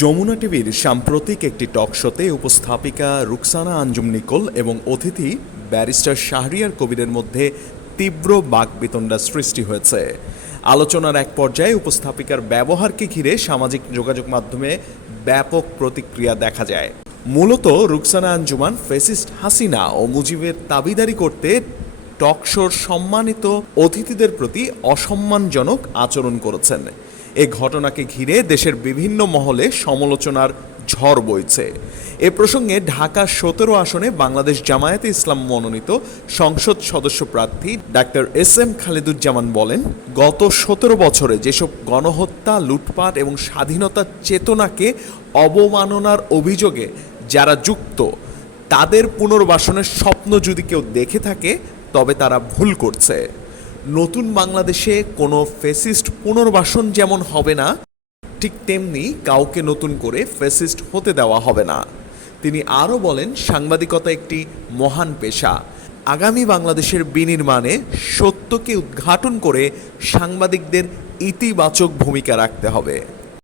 যমুনা টিভির সাম্প্রতিক একটি টক শোতে উপস্থাপিকা রুকসানা আঞ্জুম নিকোল এবং অতিথি ব্যারিস্টার শাহরিয়ার কবিরের মধ্যে তীব্র বাকবিতণ্ডা সৃষ্টি হয়েছে। আলোচনার এক পর্যায়ে উপস্থাপিকার ব্যবহারকে ঘিরে সামাজিক যোগাযোগ মাধ্যমে ব্যাপক প্রতিক্রিয়া দেখা যায়। মূলত রুকসানা আঞ্জুমান ফ্যাসিস্ট হাসিনা ও মুজিবের দাবিদারি করতে টক শোর সম্মানিত অতিথিদের প্রতি অসম্মানজনক আচরণ করেছেন। এ ঘটনাকে ঘিরে দেশের বিভিন্ন মহলে সমালোচনার ঝড় বইছে। এ প্রসঙ্গে ঢাকা ১৭ আসনে বাংলাদেশ জামায়াতে ইসলাম মনোনীত সংসদ সদস্য প্রার্থী ডাক্তার এস.এম. খালেদুজ্জামান বলেন, গত ১৭ বছরে যেসব গণহত্যা, লুটপাট এবং স্বাধীনতার চেতনাকে অবমাননার অভিযোগে যারা যুক্ত, তাদের পুনর্বাসনের স্বপ্ন যদি কেউ দেখে থাকে তবে তারা ভুল করছে। নতুন বাংলাদেশে কোনো ফ্যাসিস্ট পুনর্বাসন যেমন হবে না, ঠিক তেমনি কাউকে নতুন করে ফ্যাসিস্ট হতে দেওয়া হবে না। তিনি আরও বলেন, সাংবাদিকতা একটি মহান পেশা। আগামী বাংলাদেশের বিনির্মাণে সত্যকে উদ্ঘাটন করে সাংবাদিকদের ইতিবাচক ভূমিকা রাখতে হবে।